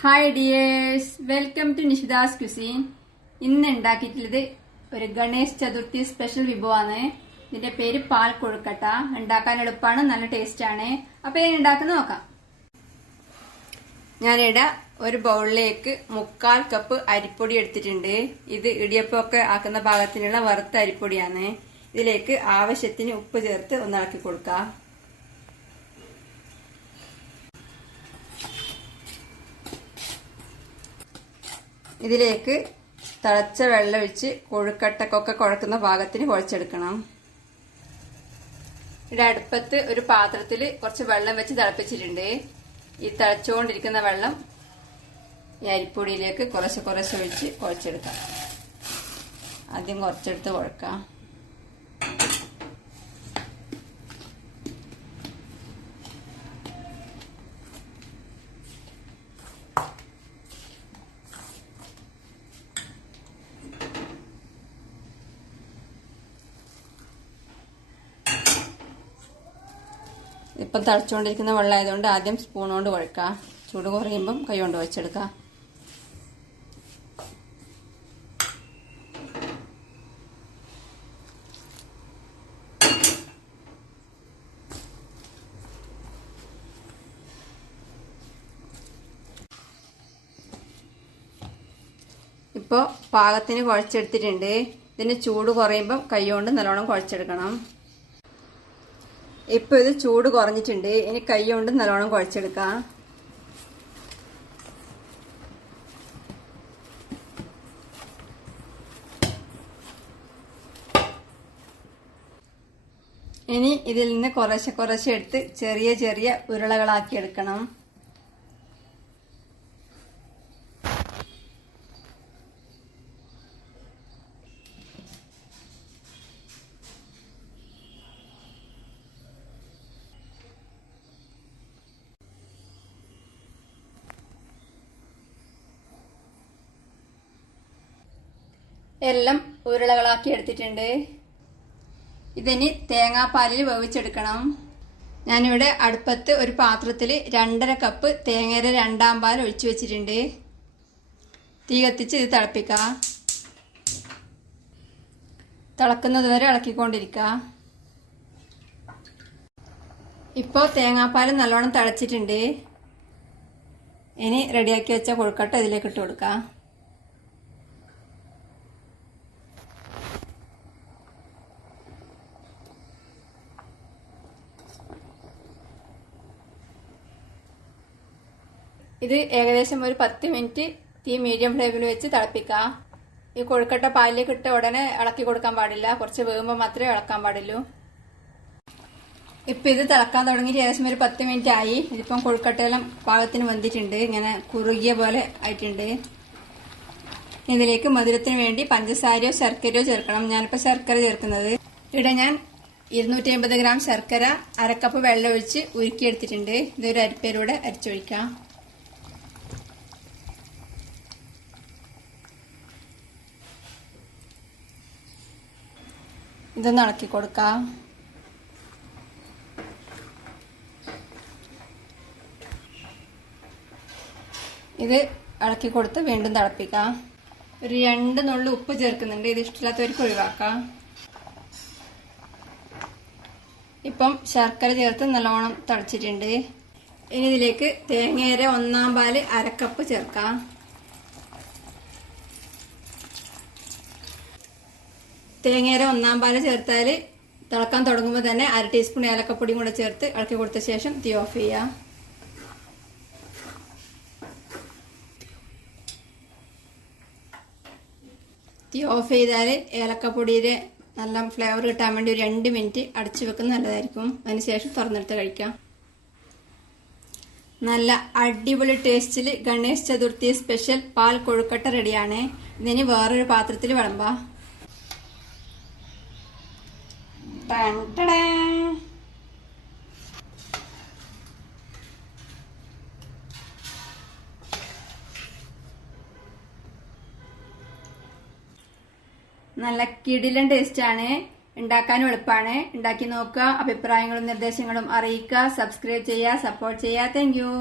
Hi dears, welcome to Nishida's cuisine. ഇന്ന് ഉണ്ടാക്കിയിട്ടുള്ളത് ഒരു ഗണേശ് ചതുർത്ഥി സ്പെഷ്യൽ വിഭവമാണ്. ഇതിന്റെ പേര് പാൽ കൊഴുക്കട്ട. ഉണ്ടാക്കാൻ എളുപ്പമാണ്, നല്ല ടേസ്റ്റ് ആണ്. അപ്പൊ ഇത് ഉണ്ടാക്കുന്ന നോക്കാം. ഞാനിവിടെ ഒരു ബൗളിലേക്ക് 1/4 കപ്പ് അരിപ്പൊടി എടുത്തിട്ടുണ്ട്. ഇത് ഇടിയപ്പമൊക്കെ ആക്കുന്ന പാകത്തിനുള്ള വറുത്ത അരിപ്പൊടിയാണ്. ഇതിലേക്ക് ആവശ്യത്തിന് ഉപ്പ് ചേർത്ത് ഒന്ന് ഇളക്കി കൊടുക്കാം. ഇതിലേക്ക് തിളച്ച വെള്ളം ഒഴിച്ച് കൊഴുക്കട്ടക്കൊക്കെ കുഴക്കുന്ന പാകത്തിന് കുഴച്ചെടുക്കണം. ഇവിടെ അടുപ്പത്ത് ഒരു പാത്രത്തിൽ കുറച്ച് വെള്ളം വെച്ച് തിളപ്പിച്ചിട്ടുണ്ട്. ഈ തിളച്ചുകൊണ്ടിരിക്കുന്ന വെള്ളം ഈ അരിപ്പൊടിയിലേക്ക് കുറച്ച് ഒഴിച്ച് കുഴച്ചെടുക്കാം. ആദ്യം കുറച്ചെടുത്ത് കുഴക്കാം. ഇപ്പം തിളച്ചുകൊണ്ടിരിക്കുന്ന വെള്ളമായതുകൊണ്ട് ആദ്യം സ്പൂൺ കൊണ്ട് കുഴക്കാം. ചൂട് കുറയുമ്പം കൈ കൊണ്ട് വെച്ചെടുക്കാം. ഇപ്പോൾ പാകത്തിന് കുഴച്ചെടുത്തിട്ടുണ്ട്. ഇതിന് ചൂട് കുറയുമ്പം കൈ കൊണ്ട് നല്ലോണം കുഴച്ചെടുക്കണം. ഇപ്പൊ ഇത് ചൂട് കുറഞ്ഞിട്ടുണ്ട്. ഇനി കൈ കൊണ്ട് നല്ലോണം കുഴച്ചെടുക്കാം. ഇനി ഇതിൽ നിന്ന് കുറച്ച് എടുത്ത് ചെറിയ ഉരുളകളാക്കി എടുക്കണം. എല്ലാം ഉരുളകളാക്കി എടുത്തിട്ടുണ്ട്. ഇതിനി തേങ്ങാപ്പാലിൽ വേവിച്ചെടുക്കണം. ഞാനിവിടെ അടുപ്പത്ത് ഒരു പാത്രത്തിൽ 2.5 കപ്പ് തേങ്ങയുടെ 2ാം പാൽ ഒഴിച്ചു വെച്ചിട്ടുണ്ട്. തീ കത്തിച്ച് ഇത് തിളപ്പിക്കാം. തിളക്കുന്നത് വരെ ഇളക്കിക്കൊണ്ടിരിക്കുക. ഇപ്പോൾ തേങ്ങാപ്പാൽ നല്ലോണം തിളച്ചിട്ടുണ്ട്. ഇനി റെഡിയാക്കി വെച്ച കൊഴുക്കട്ട ഇതിലേക്ക് ഇട്ട് കൊടുക്കാം. ഇത് ഏകദേശം ഒരു 10 മിനിറ്റ് തീ മീഡിയം ഫ്ലെയിമിൽ വെച്ച് തിളപ്പിക്കാം. ഈ കൊഴുക്കട്ട പാലിലേക്ക് ഇട്ട ഉടനെ ഇളക്കി കൊടുക്കാൻ പാടില്ല. കുറച്ച് വേകുമ്പോൾ മാത്രമേ ഇളക്കാൻ പാടുള്ളൂ. ഇപ്പം ഇത് തിളക്കാൻ തുടങ്ങിയിട്ട് ഏകദേശം ഒരു 10 മിനിറ്റ് ആയി. ഇതിപ്പം കൊഴുക്കട്ടയെല്ലാം പാകത്തിന് വെന്തിട്ടുണ്ട്. ഇങ്ങനെ കുറുകിയ പോലെ ആയിട്ടുണ്ട്. ഇതിലേക്ക് മധുരത്തിന് വേണ്ടി പഞ്ചസാരയോ ശർക്കരയോ ചേർക്കണം. ഞാനിപ്പോൾ ശർക്കര ചേർക്കുന്നത്. ഇവിടെ ഞാൻ 250 ഗ്രാം ശർക്കര 1/2 കപ്പ് വെള്ളം ഒഴിച്ച് ഉരുക്കിയെടുത്തിട്ടുണ്ട്. ഇതൊരു അരിപ്പയിലൂടെ അരിച്ചൊഴിക്കാം. ഇതൊന്ന് ഇളക്കി കൊടുക്കാം. ഇത് ഇളക്കി കൊടുത്ത് വീണ്ടും തിളപ്പിക്കാം. ഒരു 2 നുള്ളി ഉപ്പ് ചേർക്കുന്നുണ്ട്. ഇത് ഇഷ്ടമില്ലാത്തവർക്ക് ഒഴിവാക്കാം. ഇപ്പം ശർക്കര ചേർത്ത് നല്ലോണം തിളച്ചിട്ടുണ്ട്. ഇനി ഇതിലേക്ക് തേങ്ങയുടെ 1ാം പാല് 1/2 കപ്പ് ചേർക്കാം. തേങ്ങയുടെ 1ാം പാല് ചേർത്താൽ തിളക്കാൻ തുടങ്ങുമ്പോൾ തന്നെ 1/2 ടീസ്പൂൺ ഏലക്കപ്പൊടിയും കൂടെ ചേർത്ത് ഇളക്കി കൊടുത്ത ശേഷം തീ ഓഫ് ചെയ്യാം. തീ ഓഫ് ചെയ്താൽ ഏലക്കപ്പൊടിയുടെ നല്ല ഫ്ലേവർ കിട്ടാൻ വേണ്ടി ഒരു 2 മിനിറ്റ് അടച്ചു വെക്കുന്നത് നല്ലതായിരിക്കും. അതിനുശേഷം തുറന്നെടുത്ത് കഴിക്കാം. നല്ല അടിപൊളി ടേസ്റ്റിൽ ഗണേശ് ചതുർത്ഥി സ്പെഷ്യൽ പാൽ കൊഴുക്കട്ട റെഡിയാണ്. ഇതിന് വേറൊരു പാത്രത്തിൽ വിളമ്പാം. നല്ല കിടിലൻ ടേസ്റ്റ് ആണ്. ഉണ്ടാക്കാനും എളുപ്പമാണ്. ഉണ്ടാക്കി നോക്കുക. അഭിപ്രായങ്ങളും നിർദ്ദേശങ്ങളും അറിയിക്കുക. സബ്സ്ക്രൈബ് ചെയ്യുക, സപ്പോർട്ട് ചെയ്യുക. Thank you.